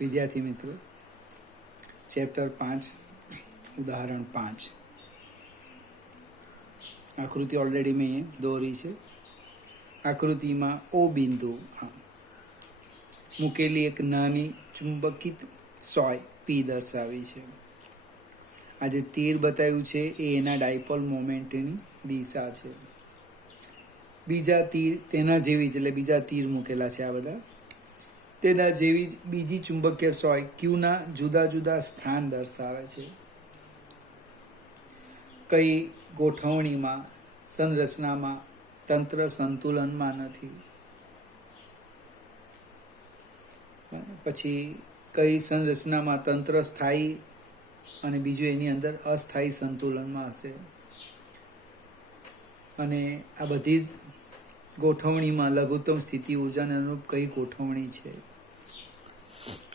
વિદ્યાર્થી મિત્રો, ચેપ્ટર 5 ઉદાહરણ 5 આકૃતિ ઓલરેડી મેં દોરી છે. આકૃતિમાં ઓ બિંદુ મૂકેલી એક નાની ચુંબકિત સોય પી દર્શાવી છે. આ જે તીર બતાવ્યું છે એ એના ડાયપોલ મોમેન્ટની દિશા છે. બીજા તીર તેના જેવી જ, એટલે બીજા તીર મૂકેલા છે આ બધા, તેના જેવી જ બીજી ચુંબકીય સોય ક્યુના જુદા જુદા સ્થાન દર્શાવે છે. કઈ ગોઠવણીમાં, સંરચનામાં તંત્ર સંતુલનમાં નથી, પછી કઈ સંરચનામાં તંત્ર સ્થાયી અને બીજું એની અંદર અસ્થાયી સંતુલનમાં હશે, અને આ બધી જ ગોઠવણીમાં લઘુત્તમ સ્થિતિ ઉર્જાને અનુરૂપ કઈ ગોઠવણી છે.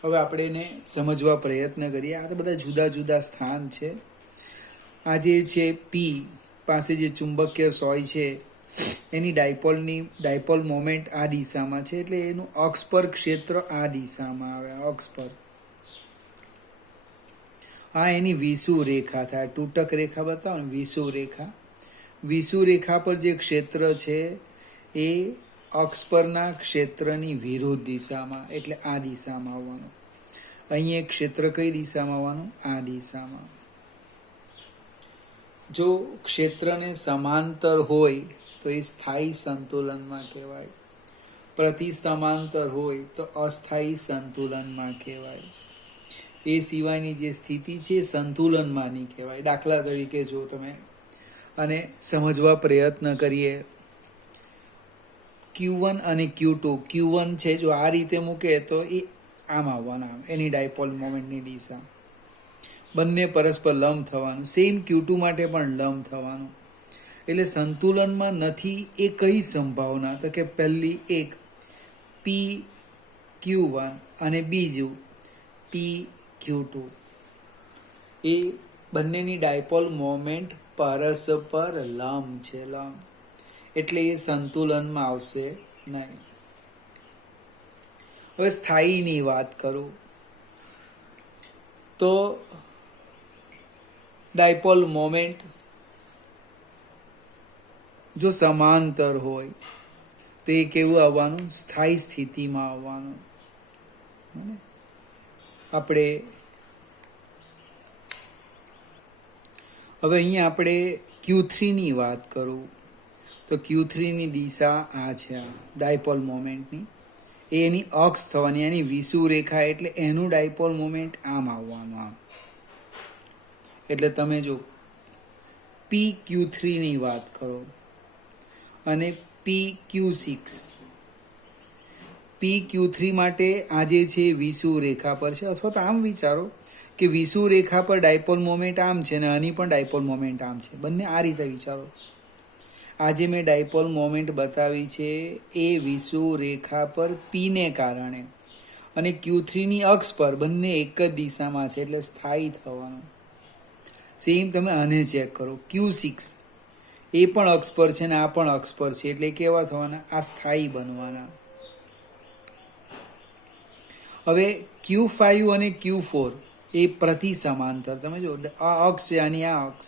હવે આપણે એને સમજવા પ્રયત્ન કરીએ. આ તો બધા જુદા જુદા સ્થાન છે. આ જે છે પી પાસે જે ચુંબકીય સોય છે એની ડાયપોલ મોમેન્ટ આ દિશામાં છે, એટલે એનું અક્ષ પર ક્ષેત્ર આ દિશામાં આવે. અક્ષ પર આ એની વિષુવ રેખા થાય. તૂટક રેખા બતાવો ને, વિષુવ રેખા. વિષુવ રેખા પર જે ક્ષેત્ર છે એ અક્ષ પરના ક્ષેત્રની વિરુદ્ધ દિશામાં, એટલે આ દિશામાં આવવાનું. અહીંયા ક્ષેત્ર કઈ દિશામાં આવવાનું? આ દિશામાં. જો ક્ષેત્રને સમાંતર હોય તો એ સ્થાયી સંતુલનમાં કહેવાય, પ્રતિ સમાંતર હોય તો અસ્થાયી સંતુલનમાં કહેવાય. એ સિવાયની જે સ્થિતિ છે સંતુલનમાંની કહેવાય. દાખલા તરીકે જો તમે અને સમજવા પ્રયત્ન કરીએ, Q1 અને Q2. Q1 છે જો આ રીતે મૂકે તો એ આમ આવવાના, એની ડાયપોલ મોમેન્ટની દિશા. બંને પરસ્પર લંબ થવાનું. સેમ Q2 માટે પણ લંબ થવાનું. એટલે સંતુલનમાં નથી એ કઈ સંભાવના? તો કે પહેલી એક PQ1 અને બીજું PQ2. એ બંનેની ડાયપોલ મોમેન્ટ પરસ્પર લંબ છે, લંબ. એટલે એ સંતુલનમાં આવશે નહીં. હવે સ્થાયીની વાત કરું તો ડાયપોલ મોમેન્ટ જો સમાંતર હોય તો એ કેવું આવવાનું? સ્થાયી સ્થિતિમાં આવવાનું. આપણે હવે અહીંયા આપણે Q3 ની વાત કરું તો Q3 ની દિશા આ છે, આ ડાયપોલ મોમેન્ટની. એની અક્ષ થવાની, એની વિષુવ રેખા, એટલે એનું ડાયપોલ મોમેન્ટ આમ આવવાનું, આમ. એટલે તમે જો PQ3 ની વાત કરો અને PQ6. PQ3 માટે આજે છે વિષુવ રેખા પર છે, અથવા તો આમ વિચારો કે વિષુવ રેખા પર ડાયપોલ મોમેન્ટ આમ છે ને આની પણ ડાયપોલ મોમેન્ટ આમ છે. બંને આ રીતે વિચારો. આજે મેં ડાયપોલ મોમેન્ટ બતાવી છે એ વિષુવ રેખા પર P ને કારણે, અને Q3 ની અક્ષ પર બંને એક જ દિશામાં છે, એટલે સ્થાયી થવાનું. સેમ તમે આને ચેક કરો, Q6. એ પણ અક્ષ પર છે ને આ પણ અક્ષ પર છે, એટલે કેવા થવાના? આ સ્થાયી બનવાના. હવે Q5 અને Q4 એ પ્રતિ સમાંતર. તમે જો આ અક્ષ છે, આની આ અક્ષ,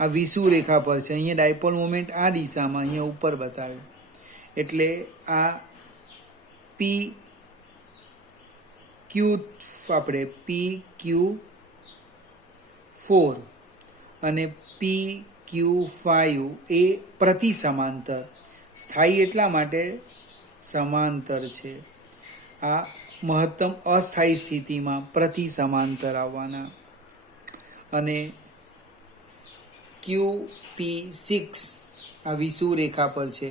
આ વિષુવ રેખા પર છે. અહીંયા ડાયપોલ મોમેન્ટ આ દિશામાં, અહીંયા ઉપર બતાવ્યું. એટલે આ PQ4 અને PQ5 એ પ્રતિ સમાંતર. સ્થાયી એટલા માટે સમાંતર છે. આ મહત્તમ અસ્થાયી સ્થિતિમાં પ્રતિ સમાંતર આવવાના. અને QP6 આ વિષુવ રેખા પર છે,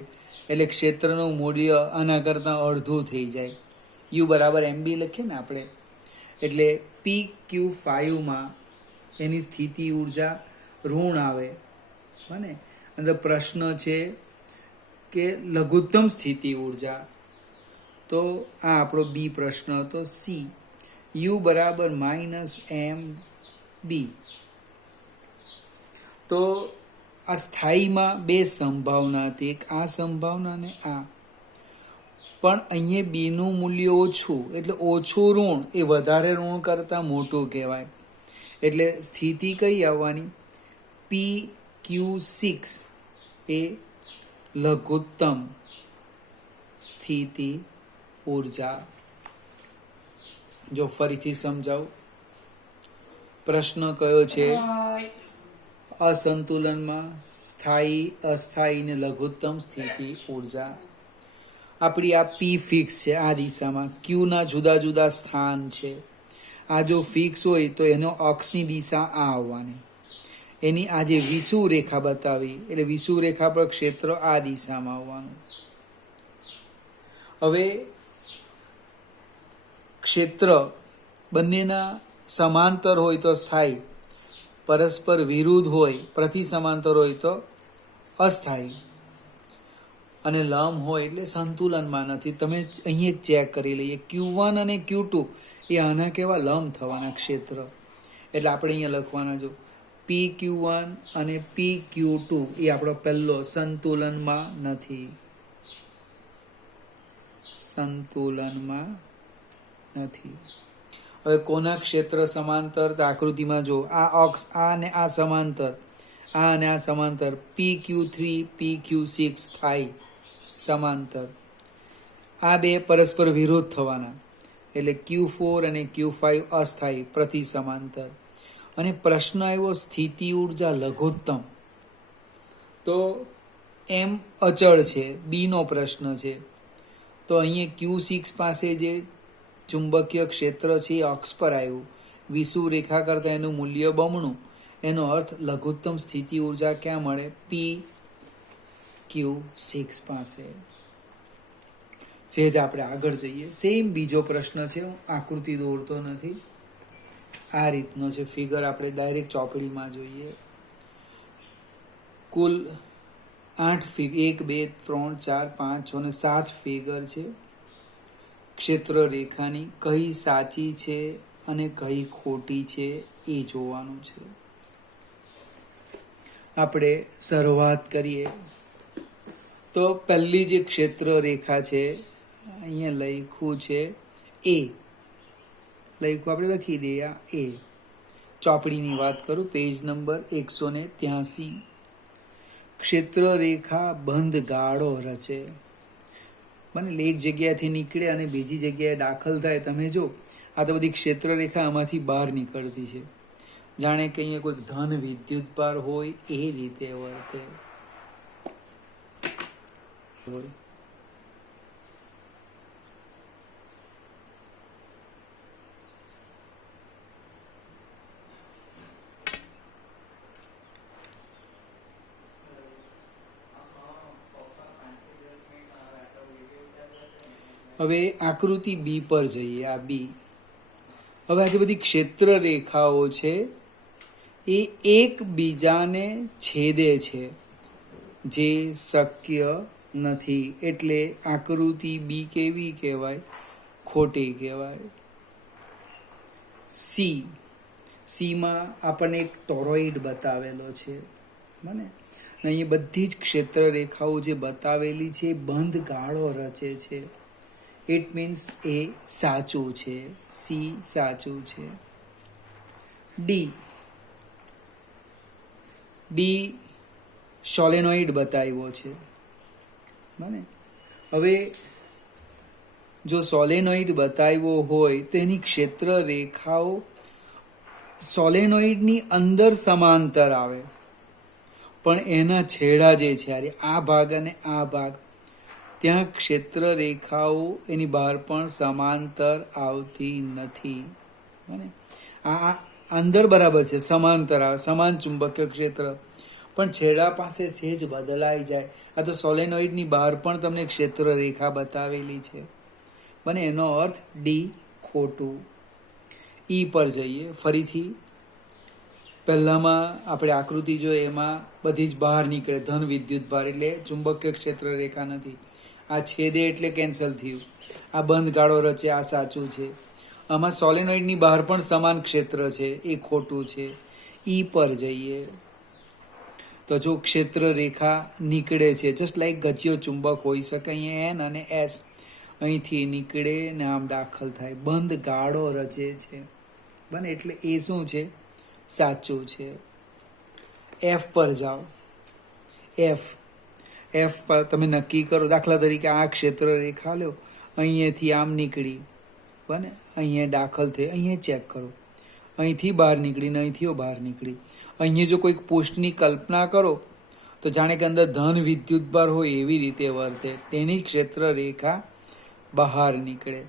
એટલે ક્ષેત્રનું મૂલ્ય આના કરતાં અડધું થઈ જાય. U બરાબર MB લખીએ ને આપણે. એટલે PQ5માં એની સ્થિતિ ઉર્જા ઋણ આવે. અને અંદર પ્રશ્ન છે કે લઘુત્તમ સ્થિતિ ઉર્જા, તો આ આપણો બી પ્રશ્ન હતો. C U બરાબર -MB. તો આ સ્થાયીમાં બે સંભાવના હતી, એક આ સંભાવના અને આ. પણ અહીંયા બીનું મૂલ્ય ઓછું, એટલે ઓછું ઋણ એ વધારે ઋણ કરતાં મોટું કહેવાય. એટલે સ્થિતિ કઈ આવવાની? PQ6 એ લઘુત્તમ સ્થિતિ ઊર્જા. જો ફરીથી સમજાવું, પ્રશ્ન કયો છે? અસંતુલનમાં સ્થાયી, અસ્થાયી ને લઘુત્તમ સ્થિતિ ઊર્જા. આપણી આ પી ફિક્સ છે આ દિશામાં, ક્યુ ના જુદા જુદા સ્થાન છે. આ જો ફિક્સ હોય તો એનો અક્ષની દિશા આ આવવાની. એની આ જે વિષુવ રેખા બતાવી, એટલે વિષુવ રેખા પર ક્ષેત્ર આ દિશામાં આવવાનું. હવે ક્ષેત્ર બંનેના સમાંતર હોય તો સ્થાયી, પરસ્પર વિરુદ્ધ હોય, પ્રતિ સમાંતર હોય તો અસ્થાયી, અને લંબ હોય એટલે સંતુલનમાં નથી. તમે અહીંયા ચેક કરી લઈએ, Q1 અને Q2 એ આના કેવા લંબ થવાના ક્ષેત્ર. એટલે આપણે અહીંયા લખવાના, જો PQ1 અને PQ2 એ આપણો પહેલો સંતુલનમાં નથી, સંતુલનમાં નથી. હવે કોના ક્ષેત્ર સમાંતર? આકૃતિમાં જો આ અક્ષ, આ અને આ સમાંતર, આ અને આ સમાંતર, PQ3 PQ6 થાય સમાંતર. આ બે પરસ્પર વિરોધ થવાના, એટલે Q4 અને Q5 અસ્થાયી, પ્રતિ સમાંતર. અને પ્રશ્ન આવ્યો સ્થિતિ ઊર્જા લઘુત્તમ, તો એમ અચળ છે, બી નો પ્રશ્ન છે. તો અહીંયા Q6 પાસે જે ચુંબકીય ક્ષેત્ર છે એ અક્ષ પર આવ્યું, વિષુવ રેખા કરતાં એનું મૂલ્ય બમણું. એનો અર્થ લઘુત્તમ સ્થિતિ ઊર્જા ક્યાં મળે? PQ6 પાસે. સહેજ આપણે આગળ જઈએ, સેમ બીજો પ્રશ્ન છે, આકૃતિ દોરતો નથી, આ રીતનો છે ફિગર. આપણે ડાયરેક્ટ ચોપડીમાં જોઈએ. કુલ 8 ફિગર, 1 2 3 4 5 6 અને 7 ફિગર છે. ક્ષેત્ર રેખાની કઈ સાચી છે અને કઈ ખોટી છે એ જોવાનું છે. આપણે શરૂઆત કરીએ તો પહેલી જે ક્ષેત્ર રેખા છે, અહીંયા લખ્યું છે એ, લખ્યું આપણે લખી દઈએ આ એ. ચોપડીની વાત કરું, પેજ નંબર 183. ક્ષેત્ર રેખા બંધ ગાળો રચે. મને એક જગ્યાએથી નીકળે અને બીજી જગ્યાએ દાખલ થાય. તમે જો આ તો બધી ક્ષેત્ર રેખા આમાંથી બહાર નીકળતી છે, જાણે કે અહીંયા કોઈક ધન વિદ્યુત ભાર હોય એ રીતે હોય તે હોય. હવે આકૃતિ બી પર જઈએ. આ બી, હવે આ જે બધી ક્ષેત્ર રેખાઓ છે એ એકબીજાને છેદે છે, જે શક્ય નથી. એટલે આકૃતિ બી કેવી કહેવાય? ખોટી કહેવાય. સીમાં આપણને એક ટોરોઇડ બતાવેલો છે, મને અહીંયા બધી જ ક્ષેત્ર રેખાઓ જે બતાવેલી છે બંધ ગાળો રચે છે. ઇટ મીન્સ એ સાચું છે, સી સાચું છે. ડી સોલેનોઇડ બતાવ્યો છે મને. હવે જો સોલેનોઇડ બતાવ્યો હોય તો એની ક્ષેત્ર રેખાઓ સોલેનોઇડની અંદર સમાંતર આવે, પણ એના છેડા જે છે આ ભાગ અને આ ભાગ, ત્યાં ક્ષેત્ર રેખાઓ એની બહાર પણ સમાંતર આવતી નથી. આ અંદર બરાબર છે, સમાંતર આવે, સમાન ચુંબકીય ક્ષેત્ર, પણ છેડા પાસે સહેજ બદલાઈ જાય. આ તો સોલેનોઇડની બહાર પણ તમને ક્ષેત્ર રેખા બતાવેલી છે. મને એનો અર્થ ડી ખોટું. ઈ પર જઈએ ફરીથી. પહેલામાં આપણે આકૃતિ જોઈએ, એમાં બધી જ બહાર નીકળે ધન વિદ્યુત ભાર, એટલે ચુંબકીય ક્ષેત્ર રેખા નથી. આ છેદે એટલે કેન્સલ થયું. આ બંધ ગાળો રચે, આ સાચું છે. આમાં સોલેનોઇડની બહાર પણ સમાન ક્ષેત્ર છે, એ ખોટું છે. ઈ પર જઈએ તો જો ક્ષેત્ર રેખા નીકળે છે, જસ્ટ લાઈક ગચિયો ચુંબક હોઈ શકે, અહીંયા એન અને એસ અહીંથી નીકળે ને આમ દાખલ થાય, બંધ ગાળો રચે છે. બને એટલે એ શું છે? સાચું છે. એફ પર જાઓ. એફ પર તમે નક્કી કરો. દાખલા તરીકે આ ક્ષેત્ર રેખા લો, અહીંયાથી આમ નીકળી, બને અહીંયા દાખલ થઈ, અહીંયા ચેક કરો, અહીંથી બહાર નીકળીને અહીંથી બહાર નીકળી. અહીંયા જો કોઈક પોસ્ટની કલ્પના કરો તો જાણે કે અંદર ધન વિદ્યુતભાર હોય એવી રીતે વર્તે, તેની ક્ષેત્ર રેખા બહાર નીકળે.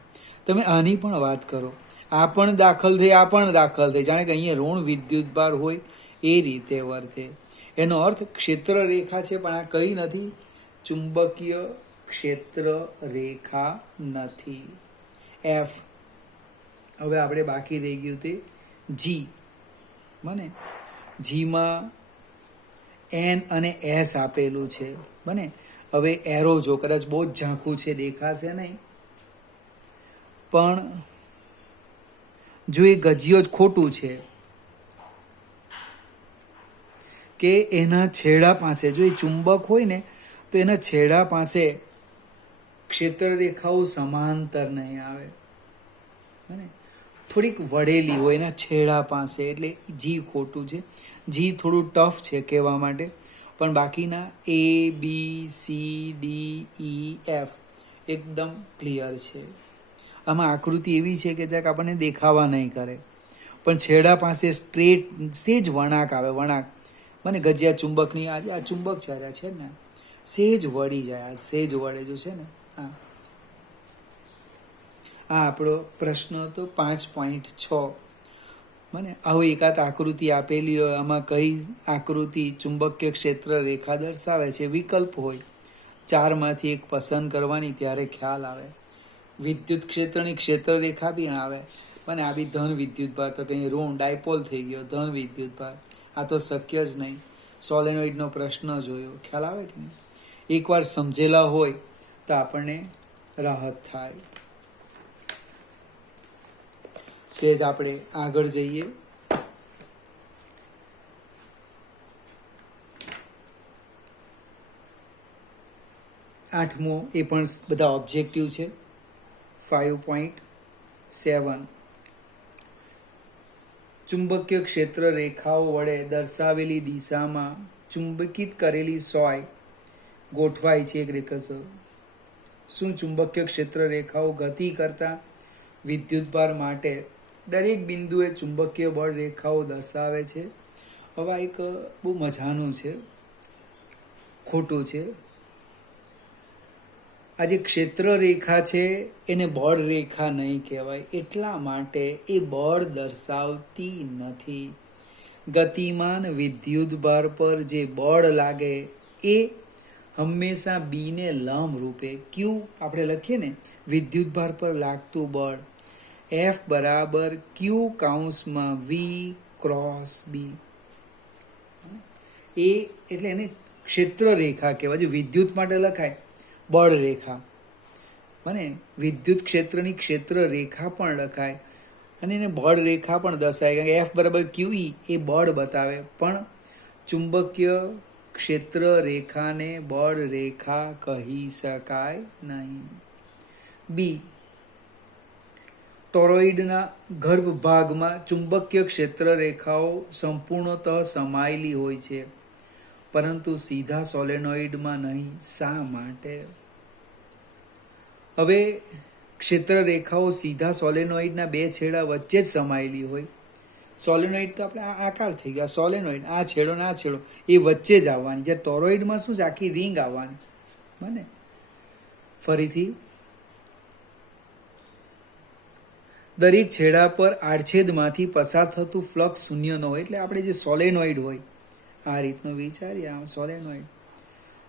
તમે આની પણ વાત કરો, આ પણ દાખલ થઈ, આ પણ દાખલ થઈ, જાણે કે અહીંયા ઋણ વિદ્યુતભાર હોય એ રીતે વર્તે. એનો અર્થ ક્ષેત્ર રેખા છે, પણ આ કઈ નથી? ચુંબકીય ક્ષેત્ર રેખા નથી. એફ. હવે આપણે બાકી રહી ગયું તે જી. બને જીમાં એન અને એસ આપેલું છે. બને હવે એરો જો, કદાચ બહુ જ ઝાંખું છે, દેખાશે નહીં, પણ જો એ ગજીયો જ ખોટું છે કે એના છેડા પાસે, જો એ ચુંબક હોય ને તો એના છેડા પાસે ક્ષેત્ર રેખાઓ સમાંતર નહીં આવે, બને થોડીક વળેલી હોય એના છેડા પાસે, એટલે જી ખોટું છે. જી થોડું ટફ છે કહેવા માટે, પણ બાકીના A B C D E F એકદમ ક્લિયર છે. આમાં આકૃતિ એવી છે કે જ્યાં આપણને દેખાવા નહીં કરે, પણ છેડા પાસે સ્ટ્રેટ સેજ વળાંક આવે, વળાંક. મને ગજિયા ચુંબકની આ ચુંબક ચાર્યા છે ને, સેજ વળી જાય, સેજ વળે જો છે ને. હા, આ આપણો પ્રશ્ન હતો 5.6. મને આવું એકાદ આકૃતિ આપેલી હોય, આમાં કઈ આકૃતિ ચુંબકીય ક્ષેત્ર રેખા દર્શાવે છે, વિકલ્પ હોય, 4માંથી એક પસંદ કરવાની, ત્યારે ખ્યાલ આવે. વિદ્યુત ક્ષેત્રની ક્ષેત્ર રેખા બી આવે, અને આ બી ધન વિદ્યુતભાર, તો કંઈ ઋણ ડાયપોલ થઈ ગયો, ધન વિદ્યુતભાર. આ તો શક્ય જ નહીં. સોલેનોઇડનો પ્રશ્ન જોયો, ખ્યાલ આવે કે નહીં? એકવાર સમજેલા હોય તો આપણને રાહત થાય. સેજ આપણે આગળ જઈએ. આઠમો, એ પણ બધા ઓબ્જેક્ટિવ છે. 5.7. ચુંબકીય ક્ષેત્ર રેખાઓ વડે દર્શાવેલી દિશામાં ચુંબકિત કરેલી સોય ગોઠવાય છે એક રેખા. શું ચુંબકીય ક્ષેત્ર રેખાઓ ગતિ કરતા વિદ્યુતભાર માટે દરેક બિંદુએ ચુંબકીય બળ રેખાઓ દર્શાવે છે? હવે આ એક બહુ મજાનું છે, ખોટું છે. આ જે ક્ષેત્ર રેખા છે એને બળ રેખા નહીં કહેવાય, એટલા માટે એ બળ દર્શાવતી નથી. ગતિમાન વિદ્યુતભાર પર જે બળ લાગે એ હંમેશા બીને લંબ રૂપે, ક્યુ આપણે લખીએ ને, વિદ્યુતભાર પર લાગતું બળ એફ બરાબર ક્યુ કાઉન્સમાં વી ક્રોસ બી. એ એટલે એને ક્ષેત્ર રેખા કહેવાય. જો વિદ્યુત માટે લખાય બળ રેખા, અને વિદ્યુત ક્ષેત્રની ક્ષેત્ર રેખા પણ લખાય, અને એને બળ રેખા પણ દર્શાય, કારણ કે એફ બરાબર ક્યુ ઈ એ બળ બતાવે, પણ ચુંબકીય ક્ષેત્ર રેખાને બળ રેખા કહી શકાય નહીં. બી. ટોરોઇડના ગર્ભ ભાગમાં ચુંબકીય ક્ષેત્ર રેખાઓ સંપૂર્ણતઃ સમાયેલી હોય છે, પરંતુ સીધા સોલેનોઇડમાં નહીં. શા માટે? હવે ક્ષેત્ર રેખાઓ સીધા સોલેનોઇડના બે છેડા વચ્ચે જ સમાયેલી હોય. સોલેનોઇડ તો આપણે આકાર થઈ ગયા, સોલેનોઇડ આ છેડો ને આ છેડો એ વચ્ચે જ આવવાની. જ્યારે ટોરોઇડમાં શું છે, આખી રિંગ આવવાની. બને ફરીથી, દરેક છેડા પર આડછેદમાંથી પસાર થતું ફ્લક્સ શૂન્ય ન હોય. એટલે આપણે જે સોલેનોઇડ હોય આ રીતનું વિચારીએ, આ સોલેનોઇડ.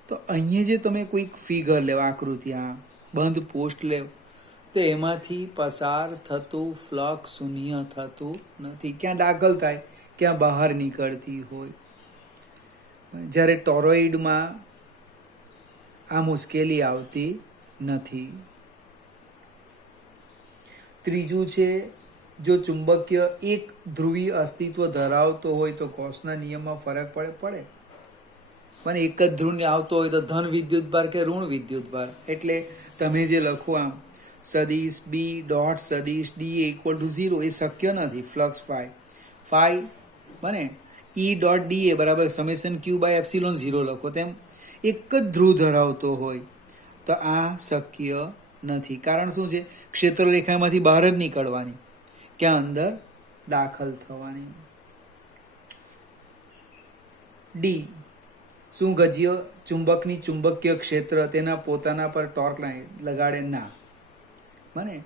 તો અહીંયા જે તમે કોઈક ફિગર લેવ, આકૃતિ, આ બંધ પોસ્ટ લેવ, તો એમાંથી પસાર થતું ફ્લક્સ શૂન્ય થતું નથી. ક્યાં દાખલ થાય, ક્યાં બહાર નીકળતી હોય. જ્યારે ટોરોઇડમાં આ મુશ્કેલી આવતી નથી. ત્રીજું છે, જો ચુંબકીય એક ધ્રુવીય અસ્તિત્વ ધરાવતો હોય તો ગૌસના નિયમમાં ફરક પડે. પણ એક જ ધ્રુવ આવતો હોય તો ધન વિદ્યુતભાર કે ઋણ વિદ્યુતભાર. એટલે તમે જે લખો આમ સદિશ બી ડોટ સદિશ ડી ઇક્વલ ટુ 0 એ શક્ય નથી. ફ્લક્સ ફાઈ બને ઈ ડોટ ડી એ બરાબર સમેશન ક્યુ બાય એપ્સિલોન 0 લખો તેમ એક જ ધ્રુવ ધરાવતો હોય તો આ શક્ય નથી. કારણ શું છે? ક્ષેત્રરેખામાંથી બહાર જ નીકળવાની, ક્યાં અંદર દાખલ થવાની. ડી શું ગજ્ય ચુંબકની ચુંબકીય ક્ષેત્ર તેના પોતાના પર ટોર્ક લગાડે? ના. બને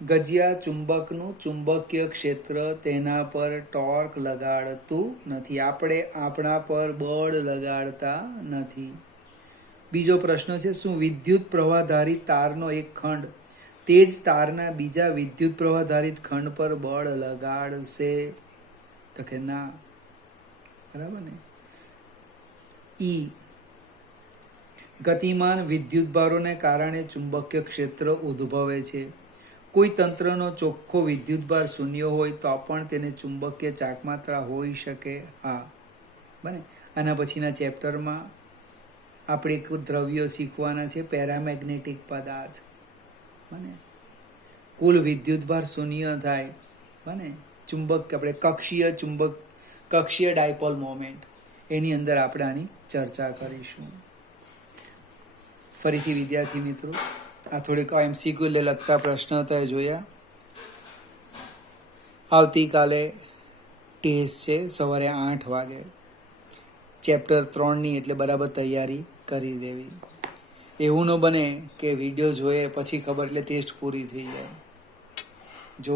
ગજિયા ચુંબકનું ચુંબકીય ક્ષેત્ર તેના પર ટોર્ક લગાડતું નથી. આપણે આપણા પર બળ લગાડતા નથી. બીજો પ્રશ્ન છે, શું વિદ્યુત પ્રવાહધારિત તારનો એક ખંડ તે જ તારના બીજા વિદ્યુત પ્રવાહધારિત ખંડ પર બળ લગાડશે? તો કે ના. બરાબર ને. ઈ ગતિમાન વિદ્યુતભારોને કારણે ચુંબકીય ક્ષેત્ર ઉદ્ભવે છે. કોઈ તંત્રનો ચોખ્ખો વિદ્યુતભાર શૂન્ય હોય તો પણ તેને ચુંબકીય ચાકમાત્રા હોઈ શકે? હા. બને આના પછીના ચેપ્ટરમાં આપણે એક દ્રવ્ય શીખવાના છે, પેરામેગ્નેટિક પદાર્થ. બને કુલ વિદ્યુતભાર શૂન્ય થાય. બને ચુંબક આપણે કક્ષીય ડાયપોલ મોમેન્ટ એની અંદર આપણે આની ચર્ચા કરીશું. ફરીથી વિદ્યાર્થી મિત્રો, આ થોડીક MCQ લગતા પ્રશ્ન હતા જોયા. આવતીકાલે ટેસ્ટ છે સવારે 8 વાગે. ચેપ્ટર 3ની એટલે બરાબર તૈયારી કરી દેવી. એવું ન બને કે વિડીયો જોઈએ પછી ખબર એટલે ટેસ્ટ પૂરી થઈ જાય. જો